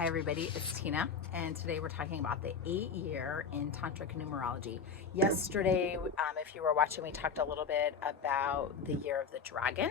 Hi everybody, it's Tina, and today we're talking about the 8-year in Tantric Numerology. Yesterday, if you were watching, we talked a little bit about the year of the dragon,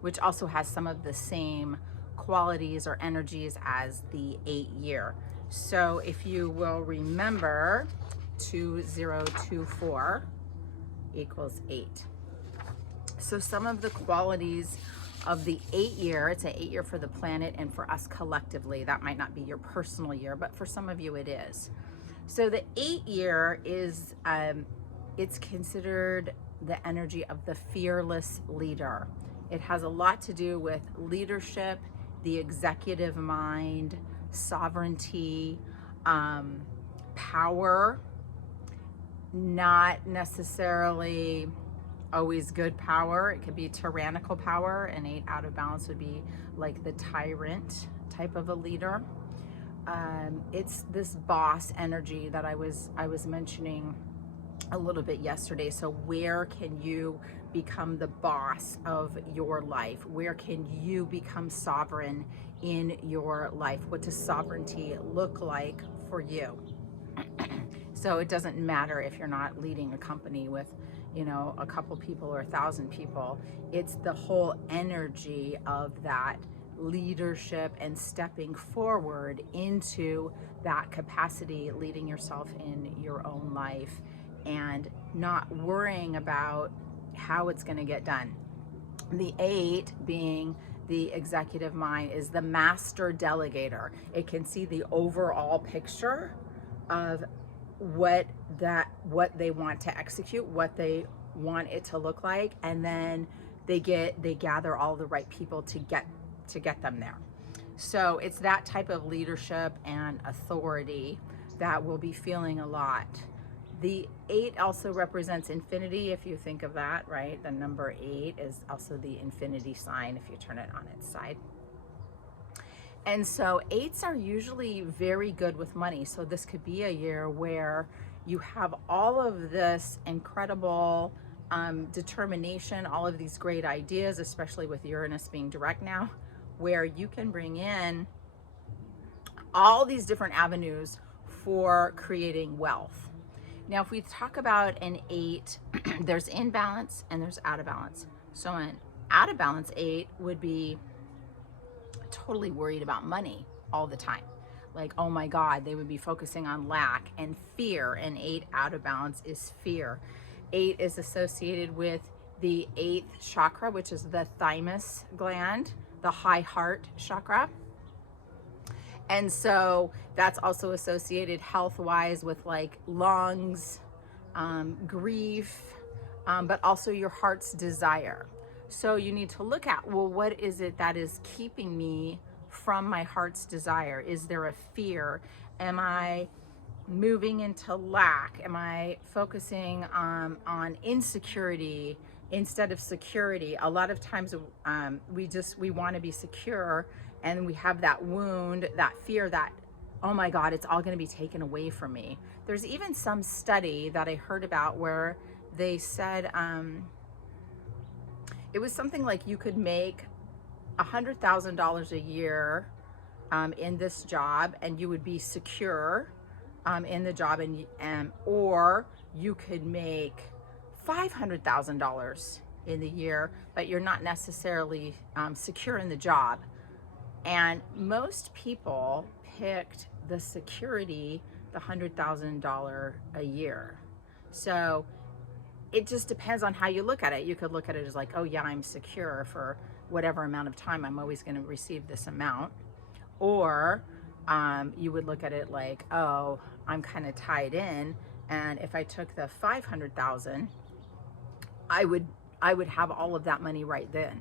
which also has some of the same qualities or energies as the 8-year. So if you will remember, 2024 equals 8. So some of the qualities of the 8-year, it's an 8-year for the planet and for us collectively. That might not be your personal year, but for some of you it is. So the 8-year is, it's considered the energy of the fearless leader. It has a lot to do with leadership, the executive mind, sovereignty, power, not necessarily always good power. It could be tyrannical power. An 8 out of balance would be like the tyrant type of a leader. It's this boss energy that I was mentioning a little bit yesterday. So where can you become the boss of your life? Where can you become sovereign in your life? What does sovereignty look like for you? So it doesn't matter if you're not leading a company with, you know, a couple people or 1,000 people. It's the whole energy of that leadership and stepping forward into that capacity, leading yourself in your own life and not worrying about how it's going to get done. The 8 being the executive mind is the master delegator. It can see the overall picture of what they want to execute, what they want it to look like, and then they gather all the right people to get them there. So it's that type of leadership and authority that we'll be feeling a lot. The 8 also represents infinity, if you think of that, right? The number 8 is also the infinity sign if you turn it on its side. And so 8s are usually very good with money. So this could be a year where you have all of this incredible determination, all of these great ideas, especially with Uranus being direct now, where you can bring in all these different avenues for creating wealth. Now, if we talk about an 8, there's in balance and there's out of balance. So an out of balance 8 would be totally worried about money all the time. Like, oh my God, they would be focusing on lack and fear. And 8 out of balance is fear. 8 is associated with the 8th chakra, which is the thymus gland, the high heart chakra. And so that's also associated health-wise with like lungs, grief, but also your heart's desire. So you need to look at, well, what is it that is keeping me from my heart's desire? Is there a fear? Am I moving into lack? Am I focusing on insecurity instead of security? A lot of times we want to be secure, and we have that wound, that fear that, oh my God, it's all going to be taken away from me. There's even some study that I heard about where they said, it was something like you could make $100,000 a year in this job, and you would be secure in the job, and or you could make $500,000 in the year, but you're not necessarily secure in the job. And most people picked the security, the $100,000 a year. So it just depends on how you look at it. You could look at it as like, oh yeah, I'm secure for whatever amount of time. I'm always going to receive this amount. Or you would look at it like, oh, I'm kind of tied in, and if I took the 500,000, I would have all of that money right then,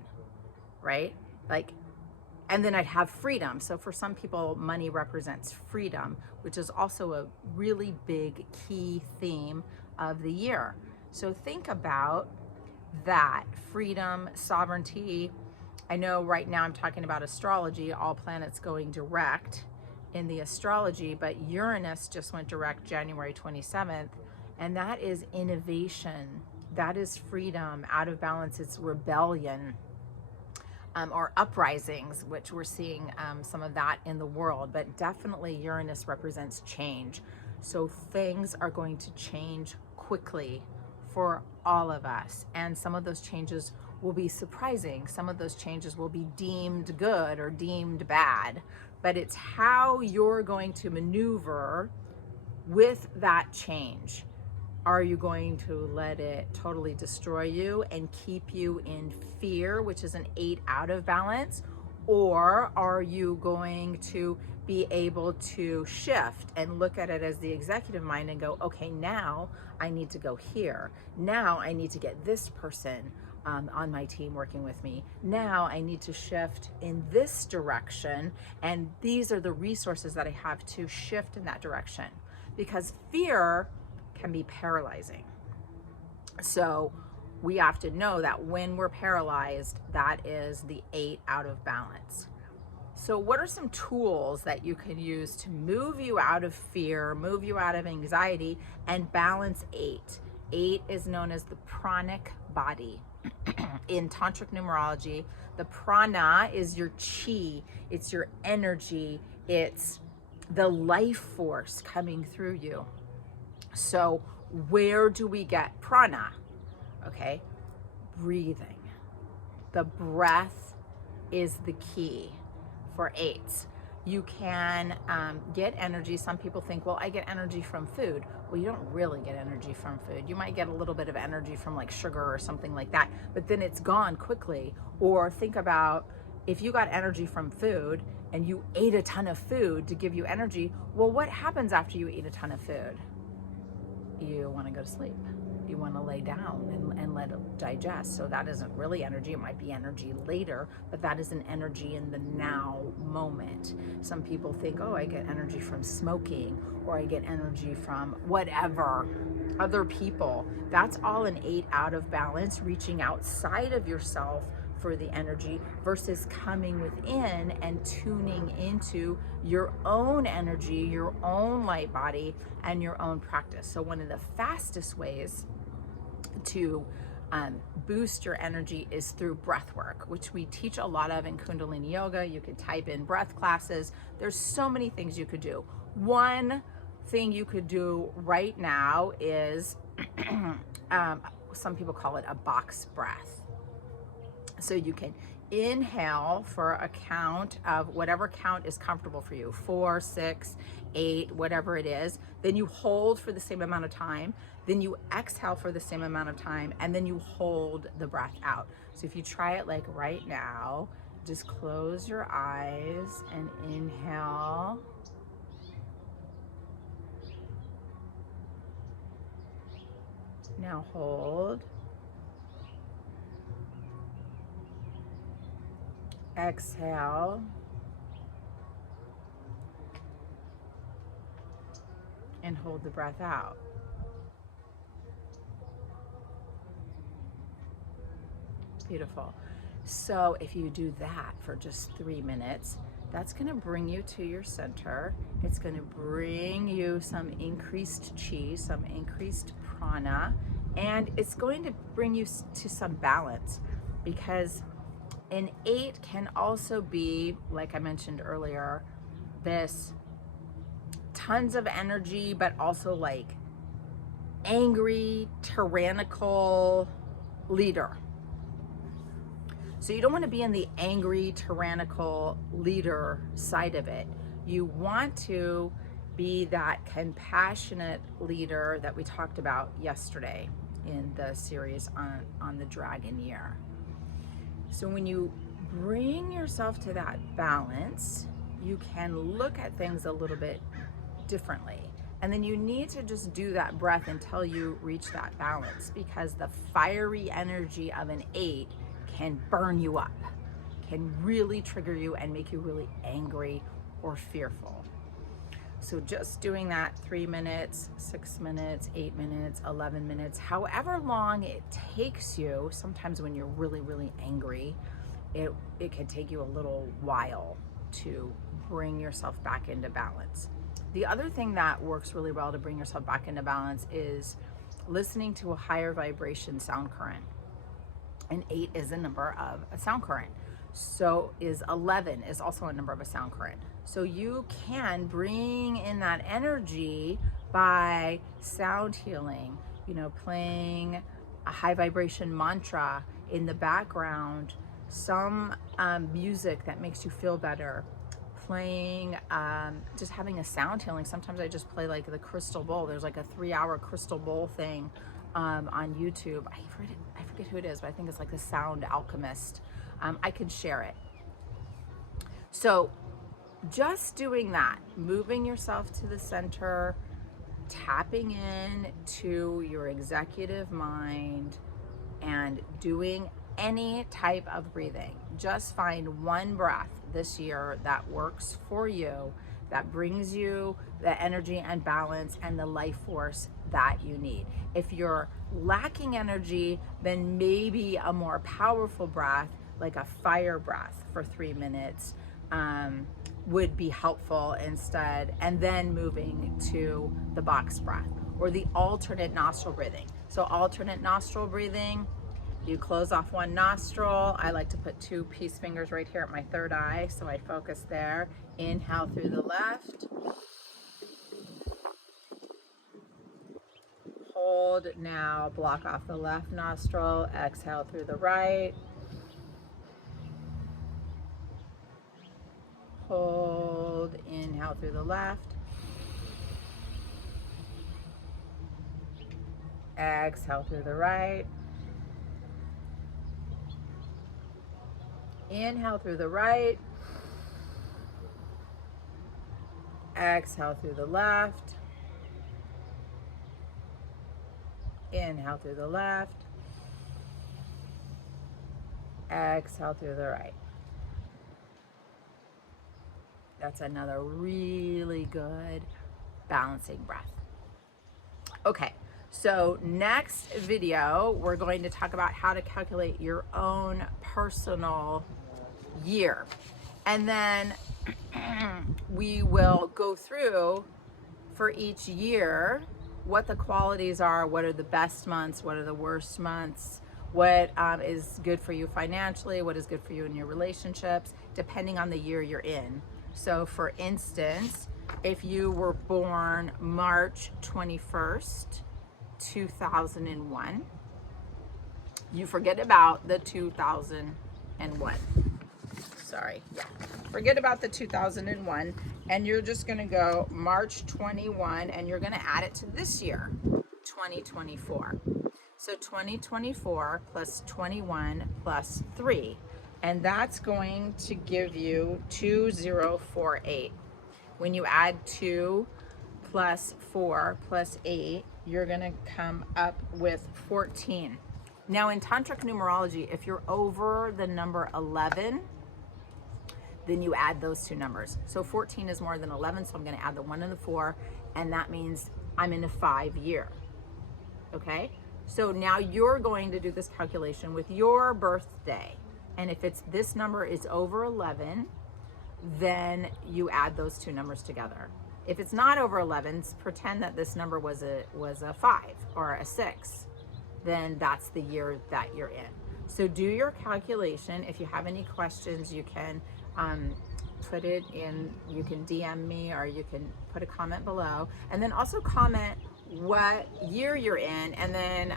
right? Like, and then I'd have freedom. So for some people, money represents freedom, which is also a really big key theme of the year. So think about that, freedom, sovereignty. I know right now I'm talking about astrology, all planets going direct in the astrology, but Uranus just went direct January 27th, and that is innovation. That is freedom. Out of balance, it's rebellion. or uprisings, which we're seeing some of that in the world, but definitely Uranus represents change. So things are going to change quickly for all of us. And some of those changes will be surprising. Some of those changes will be deemed good or deemed bad, but it's how you're going to maneuver with that change. Are you going to let it totally destroy you and keep you in fear, which is an 8 out of balance? Or are you going to be able to shift and look at it as the executive mind and go, okay, now I need to go here. Now I need to get this person on my team working with me. Now I need to shift in this direction, and these are the resources that I have to shift in that direction. Because fear can be paralyzing. So we have to know that when we're paralyzed, that is the 8 out of balance. So what are some tools that you can use to move you out of fear, move you out of anxiety, and balance 8? 8 is known as the pranic body. In Tantric Numerology, the prana is your chi, it's your energy, it's the life force coming through you. So where do we get prana? Okay, breathing. The breath is the key for 8s. You can get energy. Some people think, well, I get energy from food. Well, you don't really get energy from food. You might get a little bit of energy from like sugar or something like that, but then it's gone quickly. Or think about if you got energy from food and you ate a ton of food to give you energy, well, what happens after you eat a ton of food? You want to go to sleep. You want to lay down and let it digest. So that isn't really energy. It might be energy later, but that is an energy in the now moment. Some people think, oh, I get energy from smoking, or I get energy from whatever, other people. That's all an 8 out of balance, reaching outside of yourself for the energy versus coming within and tuning into your own energy, your own light body, and your own practice. So one of the fastest ways to boost your energy is through breath work, which we teach a lot of in Kundalini yoga. You could type in breath classes. There's so many things you could do. One thing you could do right now is some people call it a box breath. So you can inhale for a count of whatever count is comfortable for you, 4, 6, 8, whatever it is. Then you hold for the same amount of time. Then you exhale for the same amount of time, and then you hold the breath out. So if you try it like right now, just close your eyes and inhale. Now hold. Exhale. And hold the breath out. Beautiful. So if you do that for just 3 minutes, that's going to bring you to your center. It's going to bring you some increased chi, some increased prana, and it's going to bring you to some balance, because an 8 can also be, like I mentioned earlier, this tons of energy, but also like angry, tyrannical leader. So you don't want to be in the angry, tyrannical leader side of it. You want to be that compassionate leader that we talked about yesterday in the series on the dragon year. So when you bring yourself to that balance, you can look at things a little bit differently. And then you need to just do that breath until you reach that balance, because the fiery energy of an 8 can burn you up, can really trigger you and make you really angry or fearful. So just doing that 3 minutes, 6 minutes, 8 minutes, 11 minutes, however long it takes you. Sometimes when you're really, really angry, it can take you a little while to bring yourself back into balance. The other thing that works really well to bring yourself back into balance is listening to a higher vibration sound current. And 8 is a number of a sound current. So is 11 is also a number of a sound current. So you can bring in that energy by sound healing, playing a high vibration mantra in the background, some music that makes you feel better, playing, just having a sound healing. Sometimes I just play like the crystal bowl. There's like a 3-hour crystal bowl thing on YouTube. I forget who it is, but I think it's like the Sound Alchemist. I could share it. So just doing that, moving yourself to the center, tapping in to your executive mind, and doing any type of breathing. Just find one breath this year that works for you, that brings you the energy and balance and the life force that you need. If you're lacking energy, then maybe a more powerful breath, like a fire breath for 3 minutes, would be helpful instead, and then moving to the box breath or the alternate nostril breathing. So alternate nostril breathing, you close off one nostril. I like to put 2 peace fingers right here at my third eye, so I focus there. Inhale through the left. Hold, now block off the left nostril. Exhale through the right. Hold, inhale through the left. Exhale through the right. Inhale through the right. Exhale through the left. Inhale through the left. Exhale through the right. That's another really good balancing breath. Okay, so next video, we're going to talk about how to calculate your own personal year. And then we will go through for each year what the qualities are, what are the best months, what are the worst months, what is good for you financially, what is good for you in your relationships, depending on the year you're in. So for instance, if you were born March 21st, 2001, you forget about the 2001. Sorry, yeah. Forget about the 2001, and you're just gonna go March 21, and you're gonna add it to this year, 2024. So 2024 plus 21 plus 3. And that's going to give you 2048. When you add 2 plus 4 plus 8, you're gonna come up with 14. Now in Tantric Numerology, if you're over the number 11, then you add those 2 numbers. So 14 is more than 11, so I'm gonna add the 1 and the 4, and that means I'm in a 5 year, okay? So now you're going to do this calculation with your birthday. And if it's this number is over 11, then you add those 2 numbers together. If it's not over 11, pretend that this number was a 5 or a 6. Then that's the year that you're in. So do your calculation. If you have any questions, you can put it in, you can DM me, or you can put a comment below. And then also comment what year you're in, and then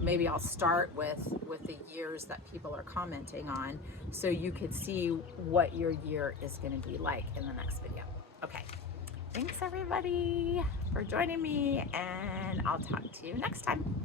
maybe I'll start with the years that people are commenting on, so you could see what your year is going to be like in the next video. Okay, thanks everybody for joining me, and I'll talk to you next time.